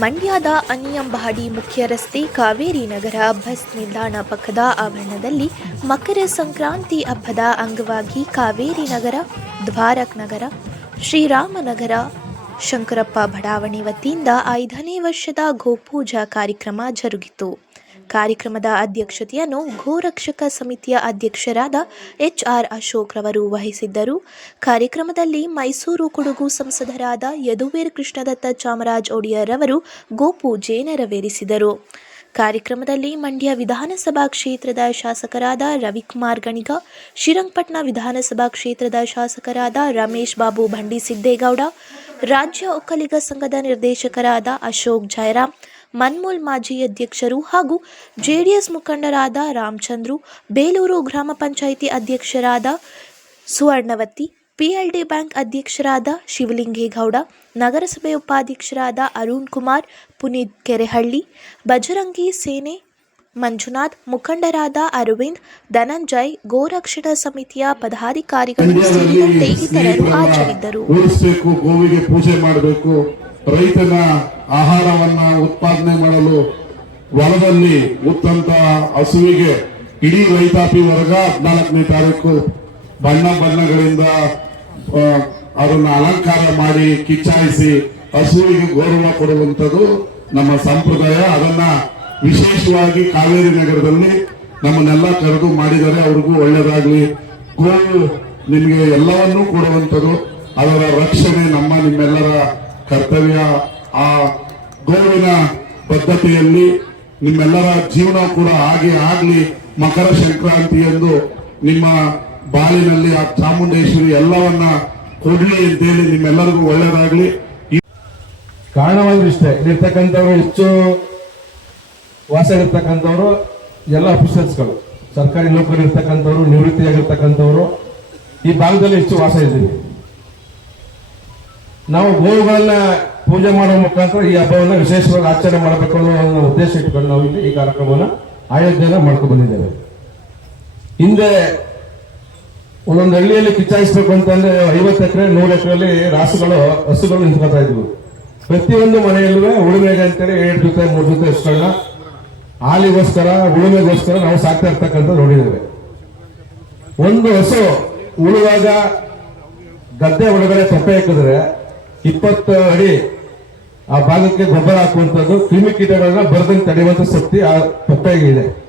ಮಂಡ್ಯದ ಅನಿಯಂಬಾಡಿ ಮುಖ್ಯ ರಸ್ತೆ ಕಾವೇರಿ ನಗರ ಬಸ್ ನಿಲ್ದಾಣ ಪಕ್ಕದ ಆವರಣದಲ್ಲಿ ಮಕರ ಸಂಕ್ರಾಂತಿ ಹಬ್ಬದ ಅಂಗವಾಗಿ ಕಾವೇರಿ ನಗರ, ದ್ವಾರಕ್ ನಗರ ಶ್ರೀರಾಮನಗರ ಶಂಕರಪ್ಪ ಬಡಾವಣೆ ವತಿಯಿಂದ ಐದನೇ ವರ್ಷದ ಗೋಪೂಜಾ ಕಾರ್ಯಕ್ರಮ ಜರುಗಿತು. ಕಾರ್ಯಕ್ರಮದ ಅಧ್ಯಕ್ಷತೆಯನ್ನು ಗೋರಕ್ಷಕ ಸಮಿತಿಯ ಅಧ್ಯಕ್ಷರಾದ ಎಚ್ ಆರ್ ಅಶೋಕ್ ರವರು ವಹಿಸಿದ್ದರು. ಕಾರ್ಯಕ್ರಮದಲ್ಲಿ ಮೈಸೂರು ಕೊಡಗು ಸಂಸದರಾದ ಯದುವೀರ್ ಕೃಷ್ಣದತ್ತ ಚಾಮರಾಜ್ ಒಡೆಯರ್ ಅವರು ಗೋಪೂಜೆ ನೆರವೇರಿಸಿದರು. ಕಾರ್ಯಕ್ರಮದಲ್ಲಿ ಮಂಡ್ಯ ವಿಧಾನಸಭಾ ಕ್ಷೇತ್ರದ ಶಾಸಕರಾದ ರವಿಕುಮಾರ್ ಗಣಿಗ, ಶ್ರೀರಂಗಪಟ್ಟಣ ವಿಧಾನಸಭಾ ಕ್ಷೇತ್ರದ ಶಾಸಕರಾದ ರಮೇಶ್ ಬಾಬು ಭಂಡಿಸಿದ್ದೇಗೌಡ ರಾಜ್ಯ ಒಕ್ಕಲಿಗ ಸಂಘದ ನಿರ್ದೇಶಕರಾದ ಅಶೋಕ್ ಜಯರಾಮ್ ಮನ್ಮೂಲ್ ಮಾಜಿ ಅಧ್ಯಕ್ಷರು ಹಾಗೂ ಜೆಡಿಎಸ್ ಮುಖಂಡರಾದ ರಾಮಚಂದ್ರು, ಬೇಲೂರು ಗ್ರಾಮ ಪಂಚಾಯಿತಿ ಅಧ್ಯಕ್ಷರಾದ ಸುವರ್ಣವತಿ ಪಿಎಲ್ಡಿ ಬ್ಯಾಂಕ್ ಅಧ್ಯಕ್ಷರಾದ ಶಿವಲಿಂಗೇಗೌಡ, ನಗರಸಭೆ ಉಪಾಧ್ಯಕ್ಷರಾದ ಅರುಣ್ ಕುಮಾರ್, ಪುನೀತ್ ಕೆರೆಹಳ್ಳಿ, ಬಜರಂಗಿ ಸೇನೆ ಮಂಜುನಾಥ್, ಮುಖಂಡರಾದ ಅರವಿಂದ್, ಧನಂಜಯ್, ಗೋರಕ್ಷಣಾ ಸಮಿತಿಯ ಪದಾಧಿಕಾರಿಗಳು ಸೇರಿದಂತೆ ಇತರರು ಹಾಜರಿದ್ದರು. ರೈತನ ಆಹಾರವನ್ನ ಉತ್ಪಾದನೆ ಮಾಡಲು ಹೊಲದಲ್ಲಿ ಉತ್ತಂತ ಹಸುವಿಗೆ ಇಡೀ ರೈತಾಪಿ ವರ್ಗ ಹದಿನಾಲ್ಕನೇ ತಾರೀಕು ಬಣ್ಣ ಬಣ್ಣಗಳಿಂದ ಅದನ್ನ ಅಲಂಕಾರ ಮಾಡಿ ಕಿಚ್ಚಾಯಿಸಿ ಹಸುವಿಗೆ ಗೌರವ ಕೊಡುವಂಥದ್ದು ನಮ್ಮ ಸಂಪ್ರದಾಯ. ಅದನ್ನ ವಿಶೇಷವಾಗಿ ಕಾವೇರಿ ನಗರದಲ್ಲಿ ನಮ್ಮನ್ನೆಲ್ಲ ಕರೆದು ಮಾಡಿದರೆ ಅವ್ರಿಗೂ ಒಳ್ಳೇದಾಗ್ಲಿ ಗೋವು ನಿಮಗೆ ಎಲ್ಲವನ್ನೂ ಕೊಡುವಂಥದ್ದು. ಅದರ ರಕ್ಷಣೆ ನಮ್ಮ ನಿಮ್ಮೆಲ್ಲರ ಕರ್ತವ್ಯ ಆ ಗೋವಿನ ಪದ್ಧತಿಯಲ್ಲಿ ನಿಮ್ಮೆಲ್ಲರ ಜೀವನ ಕೂಡ ಹಾಗೆ ಆಗ್ಲಿ ಮಕರ ಸಂಕ್ರಾಂತಿ ಎಂದು ನಿಮ್ಮ ಬಾಳಿನಲ್ಲಿ ಆ ಚಾಮುಂಡೇಶ್ವರಿ ಎಲ್ಲವನ್ನ ಕೊಡ್ಲಿ ಅಂತೇಳಿ ನಿಮ್ಮೆಲ್ಲರಿಗೂ ಒಳ್ಳೇದಾಗ್ಲಿ. ಕಾರಣವಾದ್ರೂ ಇಷ್ಟೇ ಇಲ್ಲಿರ್ತಕ್ಕಂಥವ್ರು ಹೆಚ್ಚು ವಾಸ ಇರ್ತಕ್ಕಂಥವ್ರು ಎಲ್ಲ ಅಫಿಷಿಯಲ್ಸ್ಗಳು ಸರ್ಕಾರಿ ನೌಕರಿ ಇರ್ತಕ್ಕಂಥವ್ರು ನಿವೃತ್ತಿಯಾಗಿರ್ತಕ್ಕಂಥವ್ರು, ಈ ಭಾಗದಲ್ಲಿ ಹೆಚ್ಚು ವಾಸ ಇದ್ದೀವಿ. ನಾವು ಗೋವುಗಳನ್ನ ಪೂಜೆ ಮಾಡುವ ಮುಖಾಂತರ ಈ ಹಬ್ಬವನ್ನು ವಿಶೇಷವಾಗಿ ಆಚರಣೆ ಮಾಡಬೇಕು ಅನ್ನೋ ಉದ್ದೇಶ ಇಟ್ಕೊಂಡು ನಾವು ಇಲ್ಲಿ ಈ ಕಾರ್ಯಕ್ರಮವನ್ನು ಆಯೋಜನೆ ಮಾಡ್ಕೊಂಡು ಬಂದಿದ್ದೇವೆ. ಹಿಂದೆ ಒಂದೊಂದು ಹಳ್ಳಿಯಲ್ಲಿ ಕಿಚ್ಚಾಯಿಸ್ಬೇಕು ಅಂತಂದ್ರೆ ಐವತ್ತು ಎಕರೆ, ನೂರು ಎಕರೆಯಲ್ಲಿ ರಾಸುಗಳು, ಹಸುಗಳು ನಿಂತ್ಕೊತಾ ಇದ್ವು. ಪ್ರತಿಯೊಂದು ಮನೆಯಲ್ಲೂ ಉಳುಮೆಗೆ ಅಂತೇಳಿ ಎರಡು ಜೊತೆ, ಮೂರು ಜೊತೆ ಹಸುಗಳನ್ನ ಹಾಲಿಗೋಸ್ಕರ, ಉಳುಮೆಗೋಸ್ಕರ ನಾವು ಸಾಕ್ತಾ ಇರ್ತಕ್ಕಂಥ ನೋಡಿದ್ದೇವೆ. ಒಂದು ಹಸು ಉಳುವಾಗ ಗದ್ದೆ ಒಳಗಡೆ ತಪ್ಪೆ ಹಾಕಿದ್ರೆ ಇಪ್ಪತ್ತು ಅಡಿ ಆ ಭಾಗಕ್ಕೆ ಗೊಬ್ಬರ ಹಾಕುವಂಥದ್ದು ಕ್ರಿಮಿಕೀಟಗಳನ್ನ ಬರದಂಗೆ ತಡೆಯುವಂತ ಶಕ್ತಿ ಆ ಇದೆ.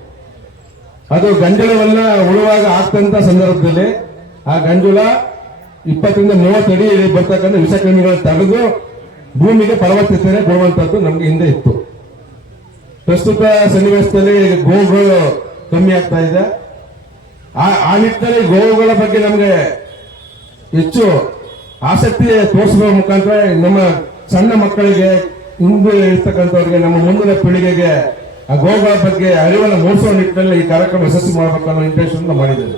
ಅದು ಗಂಜಲವನ್ನ ಉಳುವಾಗ ಆಗ್ತಂತ ಸಂದರ್ಭದಲ್ಲಿ ಆ ಗಂಜುಲ ಇಪ್ಪತ್ತರಿಂದ ಮೂವತ್ತು ಅಡಿ ಬರ್ತಕ್ಕಂಥ ವಿಷಕ್ರಿಮಿಗಳನ್ನ ತಡೆದು ಭೂಮಿಗೆ ಫಲವತ್ತತೆ ಬರುವಂತದ್ದು ನಮ್ಗೆ ಹಿಂದೆ ಇತ್ತು. ಪ್ರಸ್ತುತ ಸನ್ನಿವೇಶದಲ್ಲಿ ಗೋವುಗಳು ಕಮ್ಮಿ ಆಗ್ತಾ ಇದೆ. ಆ ನಿಟ್ಟಿನಲ್ಲಿ ಗೋವುಗಳ ಬಗ್ಗೆ ನಮಗೆ ಹೆಚ್ಚು ಆಸಕ್ತಿ ತೋರಿಸುವ ಮುಖಾಂತರ ನಮ್ಮ ಸಣ್ಣ ಮಕ್ಕಳಿಗೆ ಹಿಂದೆ ಇರ್ತಕ್ಕಂಥವ್ರಿಗೆ, ನಮ್ಮ ಮುಂದಿನ ಪೀಳಿಗೆಗೆ ಆ ಗೋಗಳ ಬಗ್ಗೆ ಅರಿವನ್ನು ಮೂಡಿಸುವ ನಿಟ್ಟಿನಲ್ಲಿ ಈ ಕಾರ್ಯಕ್ರಮ ಯಶಸ್ವಿ ಮಾಡಬೇಕನ್ನೋ ಇಂಟೆನ್ಷನ್ ಮಾಡಿದ್ದೇವೆ.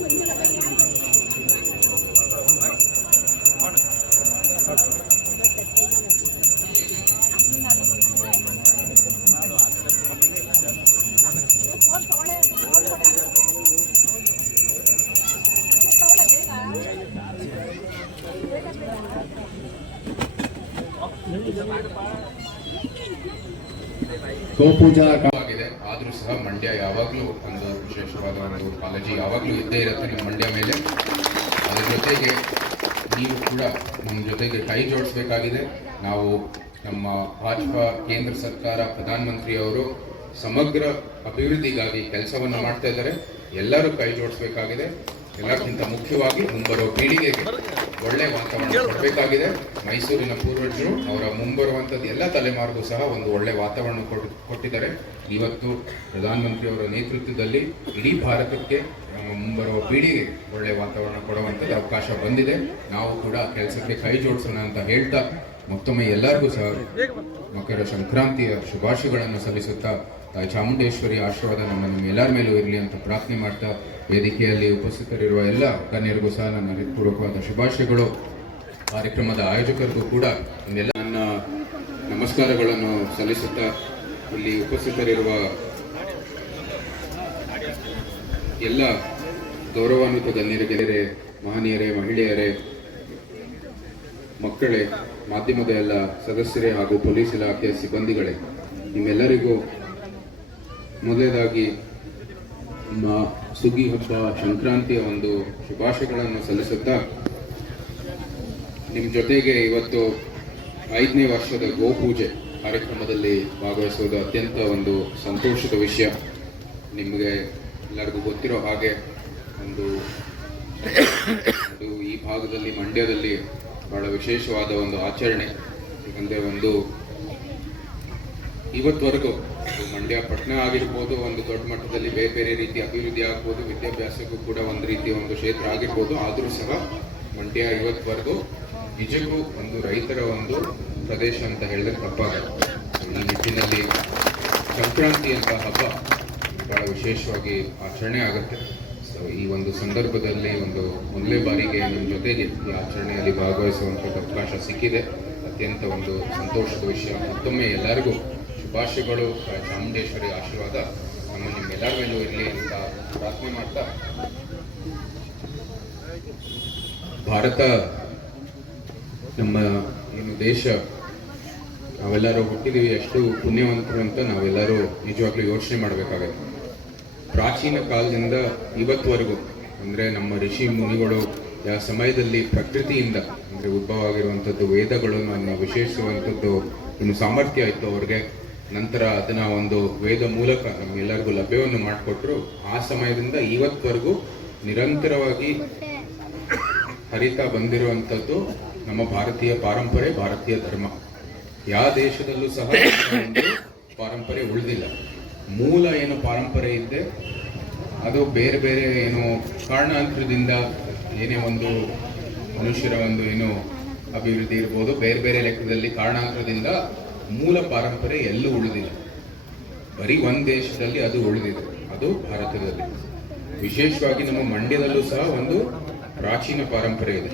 ಗೋಪೂಜಾ ಆಗಿದೆ ಆದರೂ ಸಹ ಮಂಡ್ಯ ಯಾವಾಗಲೂ ಒಂದು ವಿಶೇಷವಾದ ಒಂದು ಕಾಲೇಜಿ ಯಾವಾಗಲೂ ಇದ್ದೇ ಇರುತ್ತೆ ನಿಮ್ಮ ಮಂಡ್ಯ ಮೇಲೆ. ಅದರ ಜೊತೆಗೆ ನೀವು ಕೂಡ ನಮ್ಮ ಜೊತೆಗೆ ಕೈ ಜೋಡಿಸ್ಬೇಕಾಗಿದೆ. ನಾವು ನಮ್ಮ ಭಾಜಪಾ ಕೇಂದ್ರ ಸರ್ಕಾರ ಪ್ರಧಾನಮಂತ್ರಿಯವರು ಸಮಗ್ರ ಅಭಿವೃದ್ಧಿಗಾಗಿ ಕೆಲಸವನ್ನು ಮಾಡ್ತಾ ಇದ್ದಾರೆ. ಎಲ್ಲರೂ ಕೈ ಜೋಡಿಸ್ಬೇಕಾಗಿದೆ. ಎಲ್ಲಕ್ಕಿಂತ ಮುಖ್ಯವಾಗಿ ಮುಂಬರುವ ಪೀಳಿಗೆಗೆ ಒಳ್ಳೆ ವಾತಾವರಣ ಕೊಡಬೇಕಾಗಿದೆ ಮೈಸೂರಿನ ಪೂರ್ವಜರು ಅವರ ಮುಂಬರುವಂಥದ್ದು ಎಲ್ಲ ತಲೆಮಾರಿಗೂ ಸಹ ಒಂದು ಒಳ್ಳೆ ವಾತಾವರಣ ಕೊಟ್ಟಿದ್ದಾರೆ. ಇವತ್ತು ಪ್ರಧಾನಮಂತ್ರಿಯವರ ನೇತೃತ್ವದಲ್ಲಿ ಇಡೀ ಭಾರತಕ್ಕೆ ಮುಂಬರುವ ಪೀಳಿಗೆ ಒಳ್ಳೆ ವಾತಾವರಣ ಕೊಡುವಂಥದ್ದು ಅವಕಾಶ ಬಂದಿದೆ. ನಾವು ಕೂಡ ಕೆಲಸಕ್ಕೆ ಕೈ ಜೋಡಿಸೋಣ ಅಂತ ಹೇಳ್ತಾ ಮತ್ತೊಮ್ಮೆ ಎಲ್ಲರಿಗೂ ಸಹ ಮಕರ ಸಂಕ್ರಾಂತಿಯ ಶುಭಾಶಯಗಳನ್ನು ಸಲ್ಲಿಸುತ್ತಾ ತಾಯಿ ಚಾಮುಂಡೇಶ್ವರಿ ಆಶೀರ್ವಾದ ನಮ್ಮ ನಿಮ್ಮೆಲ್ಲರ ಮೇಲೂ ಇರಲಿ ಅಂತ ಪ್ರಾರ್ಥನೆ ಮಾಡ್ತಾ ವೇದಿಕೆಯಲ್ಲಿ ಉಪಸ್ಥಿತರಿರುವ ಎಲ್ಲ ಗಣ್ಯರಿಗೂ ಸಹ ನನ್ನ ಹೃತ್ಪೂರ್ವಕವಾದ ಶುಭಾಶಯಗಳು. ಕಾರ್ಯಕ್ರಮದ ಆಯೋಜಕರಿಗೂ ಕೂಡ ಇನ್ನೆಲ್ಲ ನನ್ನ ನಮಸ್ಕಾರಗಳನ್ನು ಸಲ್ಲಿಸುತ್ತಾ ಇಲ್ಲಿ ಉಪಸ್ಥಿತರಿರುವ ಎಲ್ಲ ಗೌರವಾನ್ವಿತ ಗಣ್ಯರಿಗೆ ಮಹನೀಯರೇ, ಮಹಿಳೆಯರೇ, ಮಕ್ಕಳೇ, ಮಾಧ್ಯಮದ ಎಲ್ಲ ಸದಸ್ಯರೇ ಹಾಗೂ ಪೊಲೀಸ್ ಇಲಾಖೆಯ ಸಿಬ್ಬಂದಿಗಳೇ, ನಿಮ್ಮೆಲ್ಲರಿಗೂ ಮೊದಲೇದಾಗಿ ಸುಗ್ಗಿ ಹಬ್ಬ ಸಂಕ್ರಾಂತಿಯ ಒಂದು ಶುಭಾಶಯಗಳನ್ನು ಸಲ್ಲಿಸುತ್ತಾ ನಿಮ್ಮ ಜೊತೆಗೆ ಇವತ್ತು ಐದನೇ ವರ್ಷದ ಗೋಪೂಜೆ ಕಾರ್ಯಕ್ರಮದಲ್ಲಿ ಭಾಗವಹಿಸುವುದು ಅತ್ಯಂತ ಒಂದು ಸಂತೋಷದ ವಿಷಯ. ನಿಮಗೆ ಎಲ್ಲರಿಗೂ ಗೊತ್ತಿರೋ ಹಾಗೆ ಒಂದು ಈ ಭಾಗದಲ್ಲಿ, ಮಂಡ್ಯದಲ್ಲಿ ಬಹಳ ವಿಶೇಷವಾದ ಒಂದು ಆಚರಣೆ. ಯಾಕಂದರೆ ಒಂದು ಇವತ್ತವರೆಗೂ ಅದು ಮಂಡ್ಯ ಪಟ್ಟಣ ಆಗಿರ್ಬೋದು, ಒಂದು ದೊಡ್ಡ ಮಟ್ಟದಲ್ಲಿ ಬೇರೆ ಬೇರೆ ರೀತಿ ಅಭಿವೃದ್ಧಿ ಆಗ್ಬೋದು, ವಿದ್ಯಾಭ್ಯಾಸಕ್ಕೂ ಕೂಡ ಒಂದು ರೀತಿಯ ಒಂದು ಕ್ಷೇತ್ರ ಆಗಿರ್ಬೋದು, ಆದರೂ ಸಹ ಮಂಡ್ಯ ಇವತ್ತವರೆಗೂ ನಿಜಕ್ಕೂ ಒಂದು ರೈತರ ಒಂದು ಪ್ರದೇಶ ಅಂತ ಹೇಳಿದ್ರೆ ತಪ್ಪಾಗಲ್ಲ ಈ ನಿಟ್ಟಿನಲ್ಲಿ ಸಂಕ್ರಾಂತಿ ಅಂತ ಹಬ್ಬ ಬಹಳ ವಿಶೇಷವಾಗಿ ಆಚರಣೆ ಆಗುತ್ತೆ. ಸೊ ಈ ಒಂದು ಸಂದರ್ಭದಲ್ಲಿ ಒಂದು ಮೊದಲೇ ಬಾರಿಗೆ ನಮ್ಮ ಜೊತೆಗೆ ಈ ಆಚರಣೆಯಲ್ಲಿ ಭಾಗವಹಿಸುವಂಥದ್ದು ಅವಕಾಶ ಸಿಕ್ಕಿದೆ. ಅತ್ಯಂತ ಒಂದು ಸಂತೋಷದ ವಿಷಯ ಮತ್ತೊಮ್ಮೆ ಎಲ್ಲರಿಗೂ ಶುಭಾಶಯಗಳು ಚಾಮುಂಡೇಶ್ವರಿ ಆಶೀರ್ವಾದ ನಮ್ಮ ನಿಮ್ಮೆಲ್ಲರ ಮೇಲೂ ಇರಲಿ ಅಂತ ಪ್ರಾರ್ಥನೆ ಮಾಡ್ತಾ. ಭಾರತ ನಮ್ಮ ಏನು ದೇಶ, ನಾವೆಲ್ಲರೂ ಹುಟ್ಟಿದೀವಿ ಎಷ್ಟು ಪುಣ್ಯವಂತರು ಅಂತ ನಾವೆಲ್ಲರೂ ನಿಜವಾಗ್ಲೂ ಯೋಚನೆ ಮಾಡಬೇಕಾಗತ್ತೆ. ಪ್ರಾಚೀನ ಕಾಲದಿಂದ ಇವತ್ತುವರೆಗೂ, ಅಂದರೆ ನಮ್ಮ ಋಷಿ ಮುನಿಗಳು ಯಾವ ಸಮಯದಲ್ಲಿ ಪ್ರಕೃತಿಯಿಂದ, ಅಂದರೆ ಉದ್ಭವ ಆಗಿರುವಂಥದ್ದು ವೇದಗಳು ವಿಶೇಷಿಸುವಂಥದ್ದು, ಇನ್ನು ಸಾಮರ್ಥ್ಯ ಇತ್ತು ಅವ್ರಿಗೆ ನಂತರ ಅದನ್ನ ಒಂದು ವೇದ ಮೂಲಕ ನಮ್ಗೆಲ್ಲರಿಗೂ ಲಭ್ಯವನ್ನು ಮಾಡಿಕೊಟ್ರು. ಆ ಸಮಯದಿಂದ ಇವತ್ತವರೆಗೂ ನಿರಂತರವಾಗಿ ಹರಿತಾ ಬಂದಿರುವಂಥದ್ದು ನಮ್ಮ ಭಾರತೀಯ ಪಾರಂಪರೆ, ಭಾರತೀಯ ಧರ್ಮ. ಯಾವ ದೇಶದಲ್ಲೂ ಸಹ ಪಾರಂಪರೆ ಉಳಿದಿಲ್ಲ. ಮೂಲ ಏನು ಪಾರಂಪರೆ ಇದ್ದೆ, ಅದು ಬೇರೆ ಬೇರೆ ಏನು ಕಾರಣಾಂತರದಿಂದ ಏನೇ ಒಂದು ಮನುಷ್ಯರ ಒಂದು ಏನು ಅಭಿವೃದ್ಧಿ ಇರ್ಬೋದು, ಬೇರೆ ಬೇರೆ ಲೆಕ್ಕದಲ್ಲಿ ಕಾರಣಾಂತರದಿಂದ ಮೂಲ ಪಾರಂಪರೆ ಎಲ್ಲೂ ಉಳಿದಿಲ್ಲ. ಬರೀ ಒಂದು ದೇಶದಲ್ಲಿ ಅದು ಉಳಿದಿದೆ. ಅದು ಭಾರತದಲ್ಲಿ. ವಿಶೇಷವಾಗಿ ನಮ್ಮ ಮಂಡ್ಯದಲ್ಲೂ ಸಹ ಒಂದು ಪ್ರಾಚೀನ ಪಾರಂಪರೆ ಇದೆ.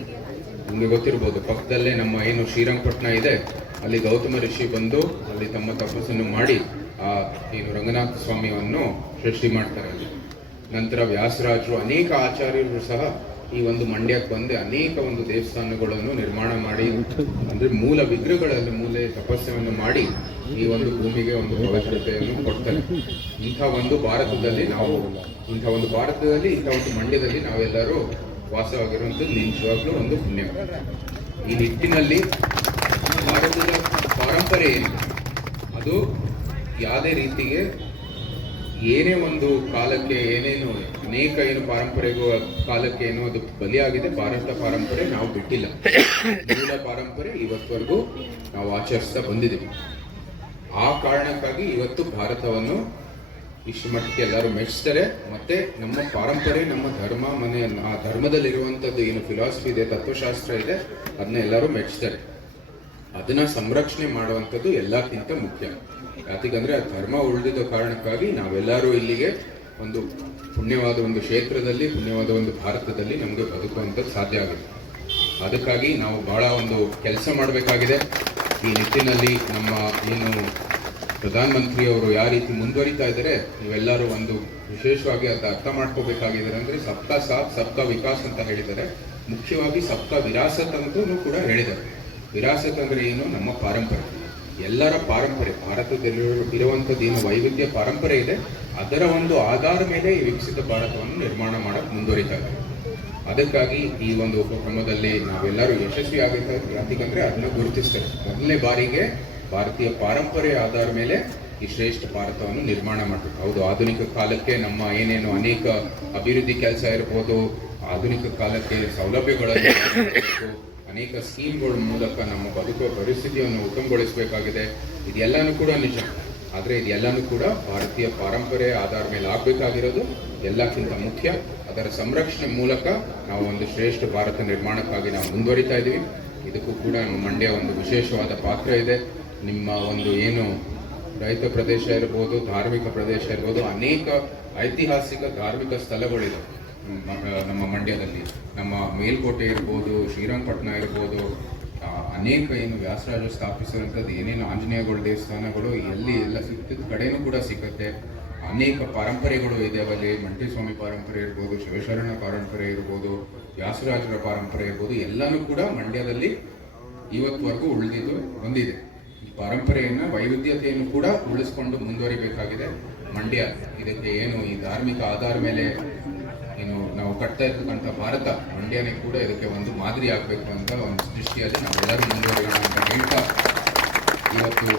ನಿಮಗೆ ಗೊತ್ತಿರ್ಬೋದು, ಪಕ್ಕದಲ್ಲೇ ನಮ್ಮ ಏನು ಶ್ರೀರಂಗಪಟ್ಟಣ ಇದೆ, ಅಲ್ಲಿ ಗೌತಮ ಋಷಿ ಬಂದು ಅಲ್ಲಿ ತಮ್ಮ ತಪಸ್ಸನ್ನು ಮಾಡಿ ಆ ಏನು ರಂಗನಾಥ ಸ್ವಾಮಿಯನ್ನು ಸೃಷ್ಟಿ ಮಾಡ್ತಾರೆ ನಂತರ ವ್ಯಾಸರಾಜರು ಅನೇಕ ಆಚಾರ್ಯರು ಸಹ ಈ ಒಂದು ಮಂಡ್ಯಕ್ಕೆ ಬಂದು ಅನೇಕ ಒಂದು ದೇವಸ್ಥಾನಗಳನ್ನು ನಿರ್ಮಾಣ ಮಾಡಿ, ಅಂದ್ರೆ ಮೂಲ ವಿಗ್ರಹಗಳಲ್ಲಿ ಮೂಲೆ ತಪಸ್ಸೆಯನ್ನು ಮಾಡಿ ಈ ಒಂದು ಭೂಮಿಗೆ ಒಂದು ಪವಿತ್ರತೆಯನ್ನು ಕೊಡ್ತಾರೆ. ಇಂಥ ಒಂದು ಭಾರತದಲ್ಲಿ ನಾವು, ಇಂಥ ಒಂದು ಭಾರತದಲ್ಲಿ, ಇಂಥ ಒಂದು ಮಂಡ್ಯದಲ್ಲಿ ನಾವೆಲ್ಲರೂ ವಾಸವಾಗಿರುವಂಥದ್ದು ನಿಜವಾಗ್ಲೂ ಒಂದು ಪುಣ್ಯ. ಈ ನಿಟ್ಟಿನಲ್ಲಿ ಭಾರತದ ಪರಂಪರೆ ಏನು? ಅದು ಯಾವುದೇ ರೀತಿಗೆ ಏನೇ ಒಂದು ಕಾಲಕ್ಕೆ, ಏನೇನು ಅನೇಕ ಏನು ಪಾರಂಪರೆಗೂ ಕಾಲಕ್ಕೆ ಏನೋ ಅದು ಬಲಿಯಾಗಿದೆ, ಭಾರತ ಪಾರಂಪರೆ ನಾವು ಬಿಟ್ಟಿಲ್ಲ. ಮೂಲ ಪಾರಂಪರೆ ಇವತ್ತವರೆಗೂ ನಾವು ಆಚರಿಸ್ತಾ ಬಂದಿದ್ದೀವಿ. ಆ ಕಾರಣಕ್ಕಾಗಿ ಇವತ್ತು ಭಾರತವನ್ನು ಇಷ್ಟು ಮಟ್ಟಕ್ಕೆ ಎಲ್ಲರೂ ಮೆಚ್ಚಿಸ್ತಾರೆ ಮತ್ತೆ ನಮ್ಮ ಪಾರಂಪರೆ, ನಮ್ಮ ಧರ್ಮ ಮನೆ, ಆ ಧರ್ಮದಲ್ಲಿರುವಂಥದ್ದು ಏನು ಫಿಲಾಸಫಿ ಇದೆ, ತತ್ವಶಾಸ್ತ್ರ ಇದೆ, ಅದನ್ನ ಎಲ್ಲರೂ ಮೆಚ್ಚಿಸ್ತಾರೆ ಅದನ್ನ ಸಂರಕ್ಷಣೆ ಮಾಡುವಂಥದ್ದು ಎಲ್ಲಕ್ಕಿಂತ ಮುಖ್ಯ. ಯಾಕಂದ್ರೆ ಆ ಧರ್ಮ ಉಳಿದಿದ್ದ ಕಾರಣಕ್ಕಾಗಿ ನಾವೆಲ್ಲರೂ ಇಲ್ಲಿಗೆ ಒಂದು ಪುಣ್ಯವಾದ ಒಂದು ಕ್ಷೇತ್ರದಲ್ಲಿ, ಪುಣ್ಯವಾದ ಒಂದು ಭಾರತದಲ್ಲಿ ನಮಗೆ ಬದುಕುವಂಥದ್ದು ಸಾಧ್ಯ ಆಗುತ್ತೆ. ಅದಕ್ಕಾಗಿ ನಾವು ಬಹಳ ಒಂದು ಕೆಲಸ ಮಾಡಬೇಕಾಗಿದೆ. ಈ ನಿಟ್ಟಿನಲ್ಲಿ ನಮ್ಮ ಏನು ಪ್ರಧಾನಮಂತ್ರಿಯವರು ಯಾವ ರೀತಿ ಮುಂದುವರಿತಾ ಇದ್ದಾರೆ, ನೀವೆಲ್ಲರೂ ಒಂದು ವಿಶೇಷವಾಗಿ ಅಂತ ಅರ್ಥ ಮಾಡ್ಕೋಬೇಕಾಗಿದ್ದಾರೆ ಅಂದ್ರೆ ಸಪ್ತ ಸಾಥ್ ಸಪ್ತ ವಿಕಾಸ್ ಅಂತ ಹೇಳಿದ್ದಾರೆ. ಮುಖ್ಯವಾಗಿ ಸಪ್ತ ವಿರಾಸತ್ ಅಂತೂ ಕೂಡ ಹೇಳಿದ್ದಾರೆ. ವಿರಾಸತ್ ಅಂದ್ರೆ ಏನು? ನಮ್ಮ ಪಾರಂಪರೆ ಎಲ್ಲರ ಪಾರಂಪರೆ ಭಾರತದಲ್ಲಿ ಇರುವಂಥದ್ದು ಏನು ವೈವಿಧ್ಯ ಪರಂಪರೆ ಇದೆ. ಅದರ ಒಂದು ಆಧಾರ ಮೇಲೆ ಈ ವಿಕಸಿತ ಭಾರತವನ್ನು ನಿರ್ಮಾಣ ಮಾಡಕ್ಕೆ ಮುಂದುವರಿತಾ ಇದೆ ಅದಕ್ಕಾಗಿ ಈ ಒಂದು ಉಪಕ್ರಮದಲ್ಲಿ ನಾವೆಲ್ಲರೂ ಯಶಸ್ವಿ ಆಗುತ್ತೆ ಯಾಕಂದ್ರೆ ಅದನ್ನ ಗುರುತಿಸ್ತೇವೆ. ಮೊದಲನೇ ಬಾರಿಗೆ ಭಾರತೀಯ ಪಾರಂಪರೆಯ ಆಧಾರ ಮೇಲೆ ಈ ಶ್ರೇಷ್ಠ ಭಾರತವನ್ನು ನಿರ್ಮಾಣ ಮಾಡಬೇಕು. ಹೌದು, ಆಧುನಿಕ ಕಾಲಕ್ಕೆ ನಮ್ಮ ಏನೇನು ಅನೇಕ ಅಭಿವೃದ್ಧಿ ಕೆಲಸ ಇರ್ಬೋದು, ಆಧುನಿಕ ಕಾಲಕ್ಕೆ ಸೌಲಭ್ಯಗಳನ್ನು. ಅನೇಕ ಸ್ಕೀಮ್ಗಳ ಮೂಲಕ ನಮ್ಮ ಬದುಕುವ ಪರಿಸ್ಥಿತಿಯನ್ನು ಉತ್ತಮಗೊಳಿಸಬೇಕಾಗಿದೆ. ಇದೆಲ್ಲನೂ ಕೂಡ ನಿಜ. ಆದರೆ ಇದೆಲ್ಲನೂ ಕೂಡ ಭಾರತೀಯ ಪಾರಂಪರೆ ಆಧಾರ ಮೇಲೆ ಆಗಬೇಕಾಗಿರೋದು ಎಲ್ಲಕ್ಕಿಂತ ಮುಖ್ಯ. ಅದರ ಸಂರಕ್ಷಣೆ ಮೂಲಕ ನಾವು ಒಂದು ಶ್ರೇಷ್ಠ ಭಾರತ ನಿರ್ಮಾಣಕ್ಕಾಗಿ ನಾವು ಮುಂದುವರಿತಾ ಇದ್ದೀವಿ ಇದಕ್ಕೂ ಕೂಡ ನಮ್ಮ ಮಂಡ್ಯ ಒಂದು ವಿಶೇಷವಾದ ಪಾತ್ರ ಇದೆ. ನಿಮ್ಮ ಒಂದು ಏನು ರೈತ ಪ್ರದೇಶ ಇರ್ಬೋದು, ಧಾರ್ಮಿಕ ಪ್ರದೇಶ ಇರ್ಬೋದು, ಅನೇಕ ಐತಿಹಾಸಿಕ ಧಾರ್ಮಿಕ ಸ್ಥಳಗಳಿದೆ ನಮ್ಮ- ಮಂಡ್ಯದಲ್ಲಿ. ನಮ್ಮ ಮೇಲ್ಕೋಟೆ ಇರ್ಬೋದು, ಶ್ರೀರಂಗಪಟ್ಟಣ ಇರ್ಬೋದು ಅನೇಕ ಏನು ವ್ಯಾಸರಾಜ ಸ್ಥಾಪಿಸಿರುವಂಥದ್ದು ಏನೇನು ಆಂಜನೇಯಗಳ ದೇವಸ್ಥಾನಗಳು, ಎಲ್ಲಿ ಎಲ್ಲ ಸಿಕ್ಕಿದ ಕಡೆಯೂ ಕೂಡ ಸಿಗುತ್ತೆ ಅನೇಕ ಪರಂಪರೆಗಳು ಇದೆ ಅಲ್ಲಿ. ಮಂಟೇಸ್ವಾಮಿ ಪರಂಪರೆ ಇರ್ಬೋದು, ಶಿವಶರಣ ಪರಂಪರೆ ಇರ್ಬೋದು, ವ್ಯಾಸರಾಜರ ಪರಂಪರೆ ಇರ್ಬೋದು, ಎಲ್ಲನೂ ಕೂಡ ಮಂಡ್ಯದಲ್ಲಿ ಇವತ್ತುವರೆಗೂ ಉಳಿದಿದ್ದು, ಬಂದಿದೆ. ಈ ಪರಂಪರೆಯನ್ನು, ವೈವಿಧ್ಯತೆಯನ್ನು ಕೂಡ ಉಳಿಸ್ಕೊಂಡು ಮುಂದುವರಿಬೇಕಾಗಿದೆ ಮಂಡ್ಯ. ಇದಕ್ಕೆ ಏನು ಈ ಧಾರ್ಮಿಕ ಆಧಾರ ಮೇಲೆ ಕಟ್ತಾ ಇರ್ತಕ್ಕಂಥ ಭಾರತ ಮಂಡ್ಯನೇ ಕೂಡ ಇದಕ್ಕೆ ಒಂದು ಮಾದರಿ ಆಗಬೇಕು ಅಂತ ಒಂದು ದೃಷ್ಟಿಯಲ್ಲಿ ನಾವೆಲ್ಲರೂ ಮುಂದುವರಿಯೋಣ ಅಂತ ಹೇಳ್ತಾ ಇವತ್ತು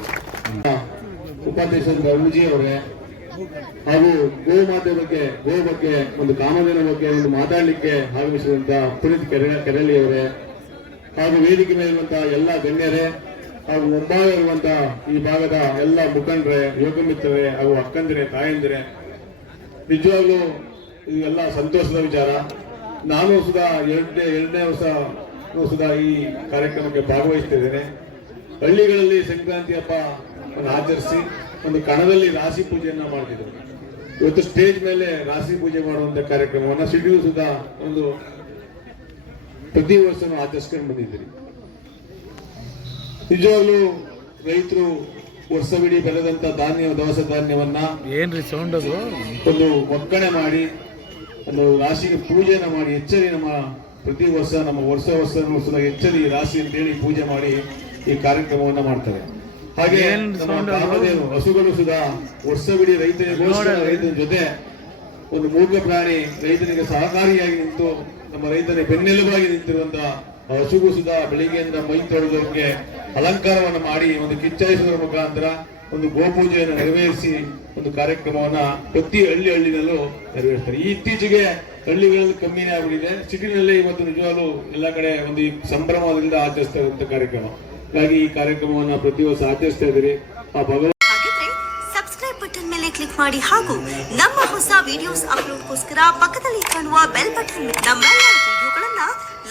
ಉಪಾಧ್ಯಕ್ಷ ಅವರೇ ಹಾಗೂ ಗೋ ಮಾತೆ ಬಗ್ಗೆ, ಗೋ ಬಗ್ಗೆ, ಒಂದು ಕಾಮಧೇನು ಬಗ್ಗೆ ಒಂದು ಮಾತಾಡಲಿಕ್ಕೆ ಆಗಮಿಸಿದಂತ ಪುನೀತ್ ಕೆರೆ ಕೆರಳಿ ಅವರೇ ಹಾಗೂ ವೇದಿಕೆ ಮೇಲಿರುವಂತಹ ಎಲ್ಲ ಗಣ್ಯರೇ ಹಾಗೂ ಮುಂಭಾಗ ಇರುವಂತಹ ಈ ಭಾಗದ ಎಲ್ಲ ಮುಖಂಡರೇ ಯೋಗ ಮಿತ್ರರೇ ಹಾಗೂ ಅಕ್ಕಂದಿರೇ, ತಾಯಂದಿರೇ, ನಿಜವಾಗ್ಲೂ ಇದು ಎಲ್ಲ ಸಂತೋಷದ ವಿಚಾರ. ನಾನು ಸುಧಾ ಎರಡನೇ ಎರಡನೇ ವರ್ಷ ಸುಧಾ ಈ ಕಾರ್ಯಕ್ರಮಕ್ಕೆ ಭಾಗವಹಿಸ್ತಿದ್ದೇನೆ. ಹಳ್ಳಿಗಳಲ್ಲಿ ಸಂಕ್ರಾಂತಿ ಹಬ್ಬ ಒಂದು ಆಚರಿಸಿ ಒಂದು ಕಣದಲ್ಲಿ ರಾಶಿ ಪೂಜೆಯನ್ನ ಮಾಡ್ತಿದ್ರು. ಇವತ್ತು ಸ್ಟೇಜ್ ಮೇಲೆ ರಾಶಿ ಪೂಜೆ ಮಾಡುವಂತ ಕಾರ್ಯಕ್ರಮವನ್ನ ಸಿಡಿಲು ಸುಧಾ ಒಂದು ಪ್ರತಿ ವರ್ಷನೂ ಆಚರಿಸ್ಕೊಂಡು ಬಂದಿದ್ದೀರಿ. ನಿಜವಾಗ್ಲೂ ರೈತರು ವರ್ಷವಿಡೀ ಬೆಳೆದಂತ ಧಾನ್ಯ ದವಸ ಧಾನ್ಯವನ್ನ ಏನ್ರಿ ಸೌಂಡ್ ಅದು? ಒಂದು ಒಕ್ಕಣೆ ಮಾಡಿ ಒಂದು ರಾಶಿಗೆ ಪೂಜೆನ ಮಾಡಿ ಎಚ್ಚರಿ ನಮ್ಮ ಪ್ರತಿ ವರ್ಷ ನಮ್ಮ ವರ್ಷ ವರ್ಷ ವರ್ಷದ ಎಚ್ಚರಿ ರಾಶಿ ಅಂತೇಳಿ ಪೂಜೆ ಮಾಡಿ ಈ ಕಾರ್ಯಕ್ರಮವನ್ನ ಮಾಡ್ತಾರೆ. ಹಾಗೆ ನಮ್ಮ ಹಸುಗಳು ಸುಧಾ ವರ್ಷವಿಡೀ ರೈತನಿಗೋಸ್ಕರ ರೈತನ ಜೊತೆ ಒಂದು ಮೂಕ ಪ್ರಾಣಿ ರೈತನಿಗೆ ಸಹಕಾರಿಯಾಗಿ ನಿಂತು ನಮ್ಮ ರೈತನ ಬೆನ್ನೆಲುಬಾಗಿ ನಿಂತಿರುವಂತಹ ಹಸುಗು ಸುಧಾ ಬೆಳಿಗ್ಗೆಯಿಂದ ಮೈ ತೊಳೆದವರಿಗೆ ಅಲಂಕಾರವನ್ನು ಮಾಡಿ ಒಂದು ಕಿಚ್ಚಾಯಿಸುವುದರ ಮುಖಾಂತರ ಒಂದು ಗೋಪೂಜೆಯನ್ನು ನೆರವೇರಿಸಿ ಒಂದು ಕಾರ್ಯಕ್ರಮವನ್ನ ಪ್ರತಿ ಹಳ್ಳಿ ಹಳ್ಳಿನಲ್ಲೂ ನೆರವೇರಿಸ್ತಾರೆ ಈ ಇತ್ತೀಚೆಗೆ ಹಳ್ಳಿಗಳಲ್ಲಿ ಕಮ್ಮಿನೇ ಆಗಿದೆ ಸಿಟಿನಲ್ಲಿ ಇವತ್ತು ನಿಜವಾಗ್ಲೂ ಎಲ್ಲ ಕಡೆ ಒಂದು ಈ ಸಂಭ್ರಮದಿಂದ ಆಚರಿಸ್ತಾ ಇರುವಂತಹ ಕಾರ್ಯಕ್ರಮ. ಹಾಗಾಗಿ ಈ ಕಾರ್ಯಕ್ರಮವನ್ನ ಪ್ರತಿ ವರ್ಷ ಆಚರಿಸ್ತಾ ಇದ್ದೀರಿ. ಆ ಭಗವಂತ ಸಬ್ಸ್ಕ್ರೈಬ್ ಮೇಲೆ ಕ್ಲಿಕ್ ಮಾಡಿ ಹಾಗೂ ನಮ್ಮ ಹೊಸ ವಿಡಿಯೋಸ್ ಅಪ್ಲೋಡ್ಗೋಸ್ಕರ ಪಕ್ಕದಲ್ಲಿ ಕಾಣುವ ಬೆಲ್ ಬಟನ್ ನಮ್ಮೆಲ್ಲ ವಿಡಿಯೋಗಳನ್ನ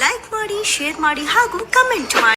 ಲೈಕ್ ಮಾಡಿ ಶೇರ್ ಮಾಡಿ ಹಾಗೂ ಕಮೆಂಟ್ ಮಾಡಿ.